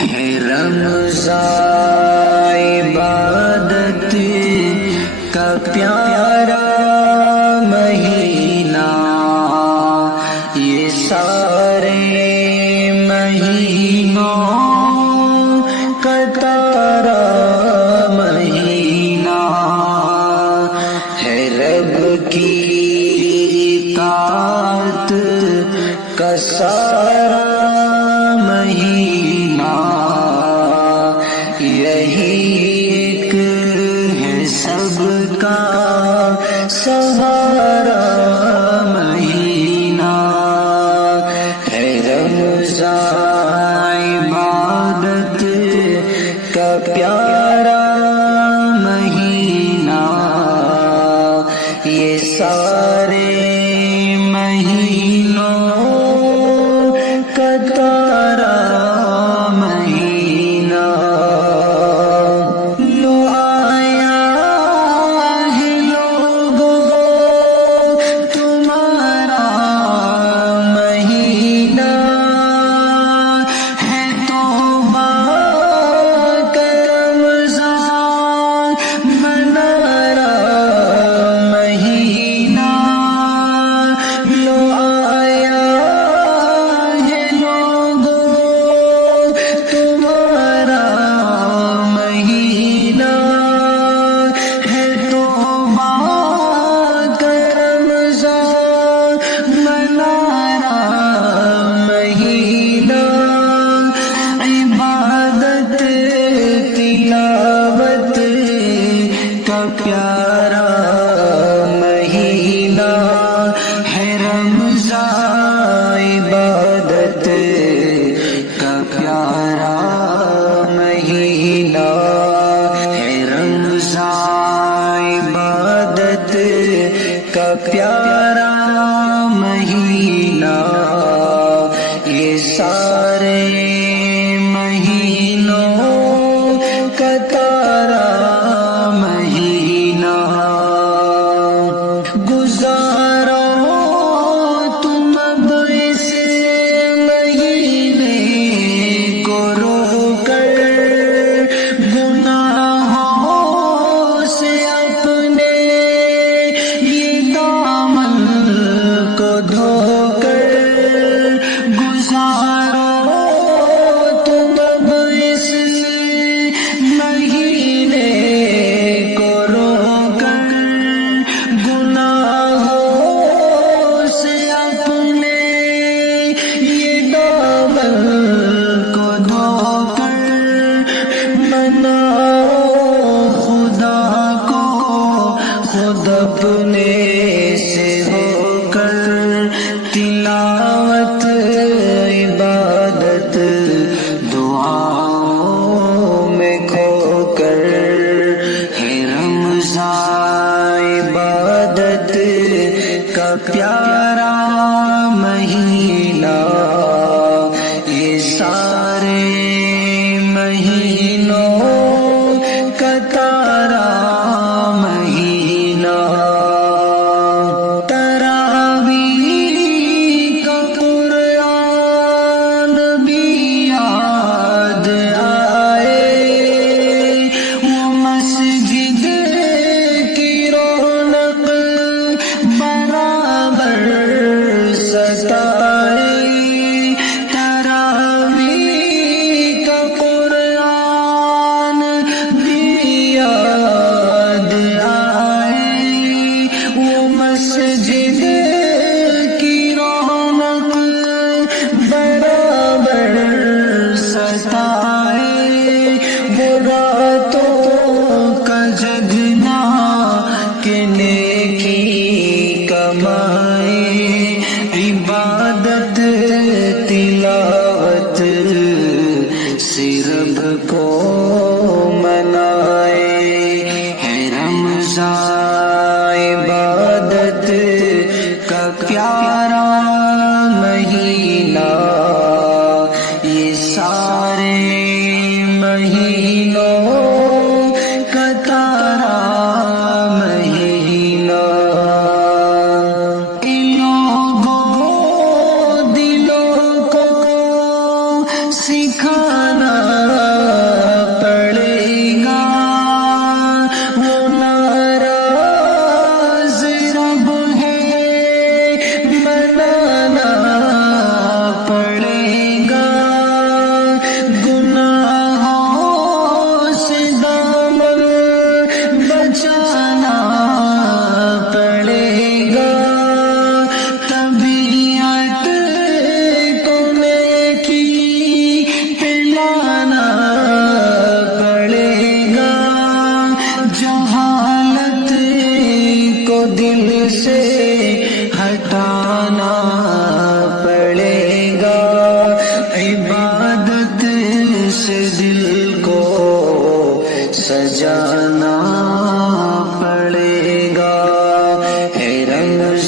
ہے رمضان عبادت کا پیارا مہینہ، یہ سارے مہینوں کا تارا مہینہ ہے، رب کی اطاعت کا سارا مہینہ، یہی ایک ہے سب کا سہارا مہینہ ہے، رمضان عبادت کا پیارا مہینہ، یہ سارے مہینوں کا تارا مہینہ، لو آیا ہے لوگوں تمہارا مہینہ، ہے توبہ کا رمضان منارا مہینہ، لو آیا ہے لوگوں تمہارا مہینہ، ہے توبہ کا رمضان منارا مہینہ، عبادت تلاوت کا پیارا مہینہ ہے، رمضان عبادت کا پیارا مہینہ ہے، رمضان عبادت کا پیارا مہینہ، یہ سارے مہینوں کا تارا مہینہ، گزارو تم اب اس مہینے کو رو کر، گناہوں سے اپنے یہ دامن کو دھو کر، گزارو تم اب اس مہینے کو رو کر، گناہوں سے اپنے یہ دامن کو دھو کر، مناؤ خدا کو خود اپنے سے ہو کر، تلاوت عبادت دعاؤں میں کھو کر، ہے رمضان عبادت کا پیارا مہینہ، یہ سارے مہینوں کا تارا مہینہ، تراویح کا قرآن بھی یاد آئے، وہ مسجد کی رونق برابر ستائے، تراویح کا قرآن بھی یاد آئے، وہ مسجد کی رونق برابر ستائے، وہ راتوں کا جگنا کہ نیکی کمائے، عبادت تلاوت سے رب کو منائے، ہے رمضان عبادت کا پیارا مہینہ، یہ سارے مہینوں کا تارا مہینہ،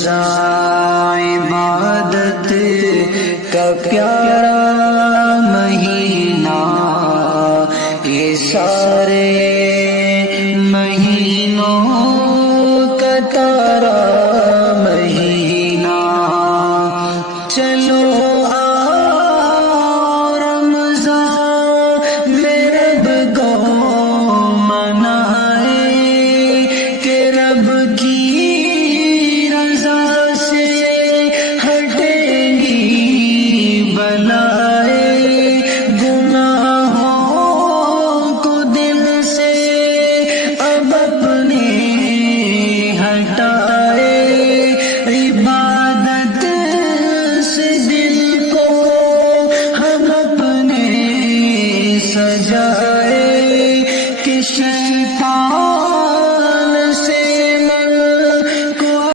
رمضان عبادت کا پیارا